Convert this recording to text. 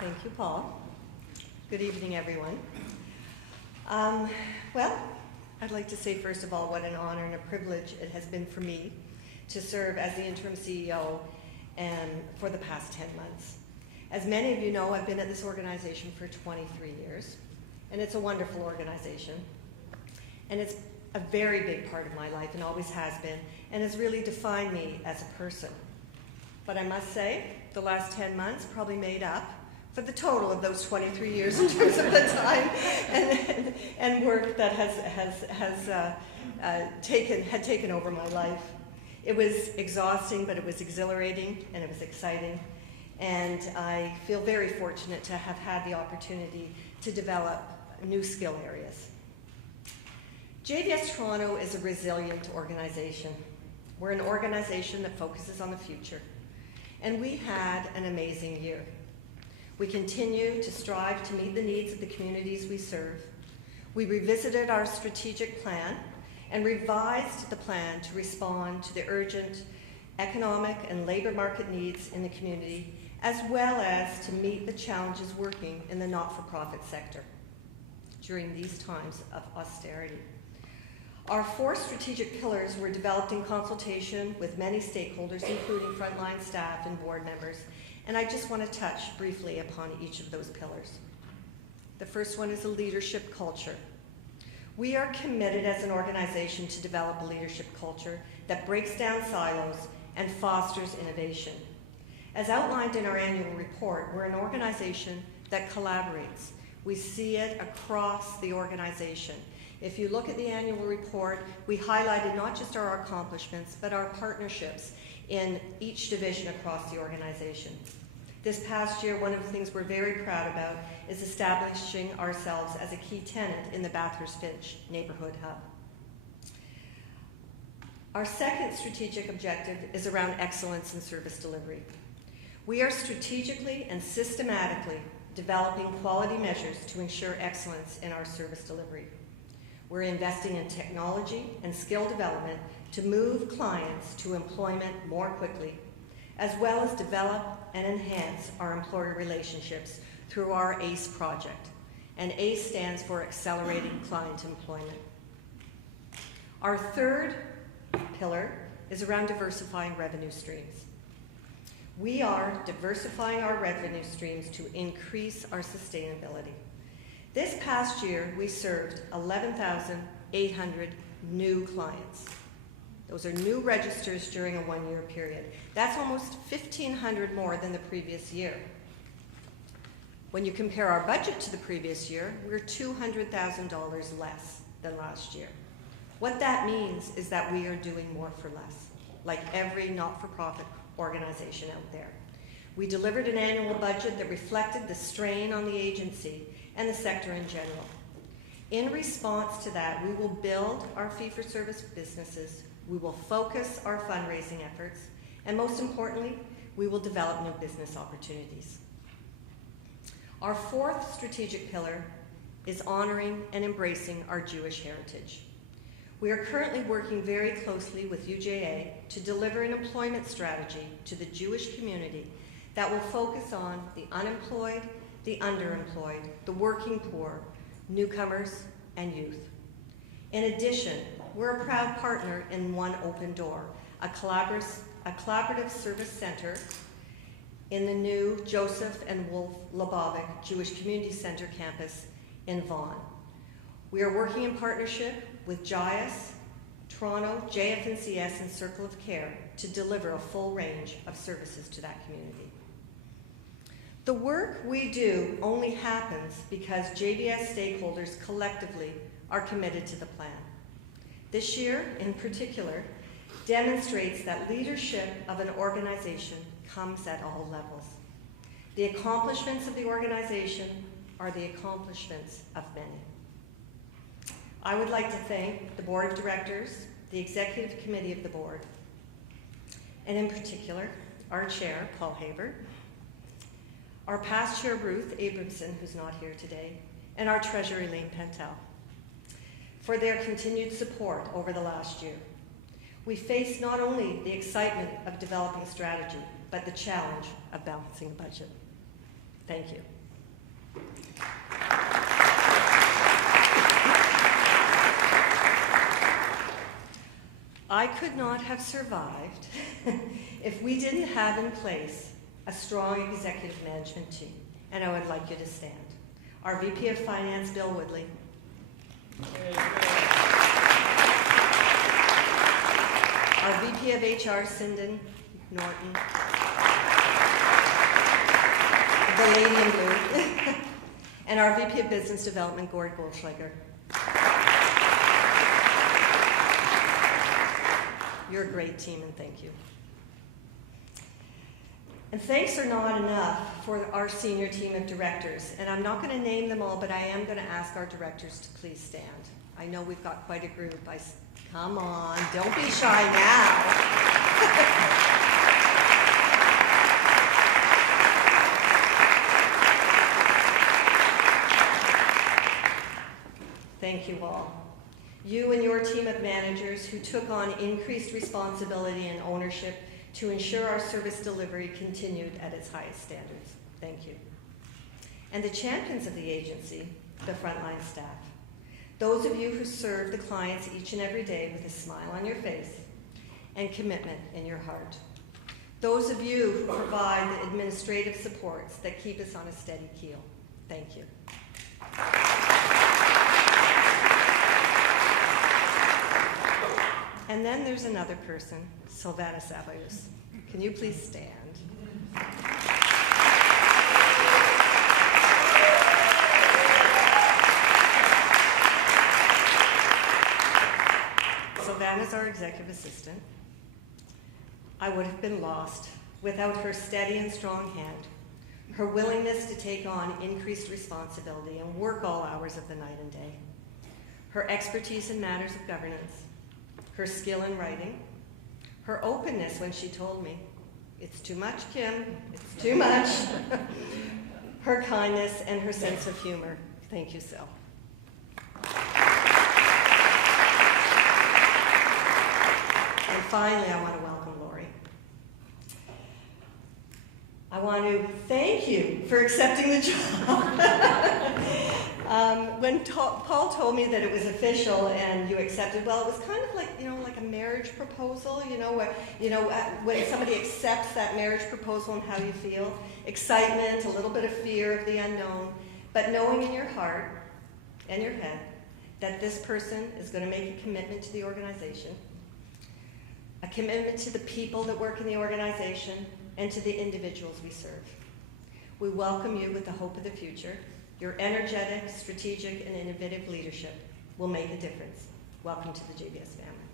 Thank you, Paul. Good evening, everyone. Well, I'd like to say, first of all, what an honor and a privilege it has been for me to serve as the interim CEO and for the past 10 months. As many of you know, I've been at this organization for 23 years, and it's a wonderful organization. And it's a very big part of my life and always has been, and has really defined me as a person. But I must say, the last 10 months probably made up for the total of those 23 years in terms of the time and work that had taken over my life. It was exhausting, but it was exhilarating and it was exciting. And I feel very fortunate to have had the opportunity to develop new skill areas. JVS Toronto is a resilient organization. We're an organization that focuses on the future. And we had an amazing year. We continue to strive to meet the needs of the communities we serve. We revisited our strategic plan and revised the plan to respond to the urgent economic and labor market needs in the community, as well as to meet the challenges working in the not-for-profit sector during these times of austerity. Our 4 strategic pillars were developed in consultation with many stakeholders, including frontline staff and board members, and I just want to touch briefly upon each of those pillars. The first one is a leadership culture. We are committed as an organization to develop a leadership culture that breaks down silos and fosters innovation. As outlined in our annual report, we're an organization that collaborates. We see it across the organization. If you look at the annual report, we highlighted not just our accomplishments, but our partnerships in each division across the organization. This past year, one of the things we're very proud about is establishing ourselves as a key tenant in the Bathurst Finch neighborhood hub. Our second strategic objective is around excellence in service delivery. We are strategically and systematically developing quality measures to ensure excellence in our service delivery. We're investing in technology and skill development to move clients to employment more quickly, as well as develop and enhance our employer relationships through our ACE project. And ACE stands for Accelerating Client Employment. Our third pillar is around diversifying revenue streams. We are diversifying our revenue streams to increase our sustainability. This past year, we served 11,800 new clients. Those are new registers during a 1-year period. That's almost 1,500 more than the previous year. When you compare our budget to the previous year, we're $200,000 less than last year. What that means is that we are doing more for less, like every not-for-profit organization out there. We delivered an annual budget that reflected the strain on the agency and the sector in general. In response to that, we will build our fee-for-service businesses, we will focus our fundraising efforts, and most importantly, we will develop new business opportunities. Our fourth strategic pillar is honoring and embracing our Jewish heritage. We are currently working very closely with UJA to deliver an employment strategy to the Jewish community that will focus on the unemployed, the underemployed, the working poor, newcomers, and youth. In addition, we're a proud partner in One Open Door, a collaborative service center in the new Joseph and Wolf Lubavitch Jewish Community Center campus in Vaughan. We are working in partnership with JVS Toronto, JFNCS, and Circle of Care to deliver a full range of services to that community. The work we do only happens because JVS stakeholders collectively are committed to the plan. This year, in particular, demonstrates that leadership of an organization comes at all levels. The accomplishments of the organization are the accomplishments of many. I would like to thank the Board of Directors, the Executive Committee of the Board, and in particular, our Chair, Paul Haber, our past Chair, Ruth Abramson, who's not here today, and our Treasurer, Elaine Pentel, for their continued support over the last year. We face not only the excitement of developing strategy, but the challenge of balancing a budget. Thank you. I could not have survived if we didn't have in place a strong executive management team, and I would like you to stand. Our VP of Finance, Bill Woodley. Our VP of HR, Cindin Norton. The lady in blue. And our VP of Business Development, Gord Goldschlager. You're a great team, and thank you. And thanks are not enough for our senior team of directors. And I'm not going to name them all, but I am going to ask our directors to please stand. I know we've got quite a group. Come on, don't be shy now. Thank you all. You and your team of managers who took on increased responsibility and ownership to ensure our service delivery continued at its highest standards. Thank you. And the champions of the agency, the frontline staff. Those of you who serve the clients each and every day with a smile on your face and commitment in your heart. Those of you who provide the administrative supports that keep us on a steady keel. Thank you. And then there's another person, Sylvana Sabayus. Can you please stand? Sylvana's our executive assistant. I would have been lost without her steady and strong hand, her willingness to take on increased responsibility and work all hours of the night and day, her expertise in matters of governance, her skill in writing, her openness when she told me, "It's too much, Kim, it's too much," her kindness and her sense of humor. Thank you, Sil. And finally, I want to welcome Lori. I want to thank you for accepting the job. When Paul told me that it was official and you accepted, well, it was kind of like, like a marriage proposal, when somebody accepts that marriage proposal and how you feel. Excitement, a little bit of fear of the unknown, but knowing in your heart and your head that this person is going to make a commitment to the organization, a commitment to the people that work in the organization, and to the individuals we serve. We welcome you with the hope of the future. Your energetic, strategic, and innovative leadership will make a difference. Welcome to the JVS family.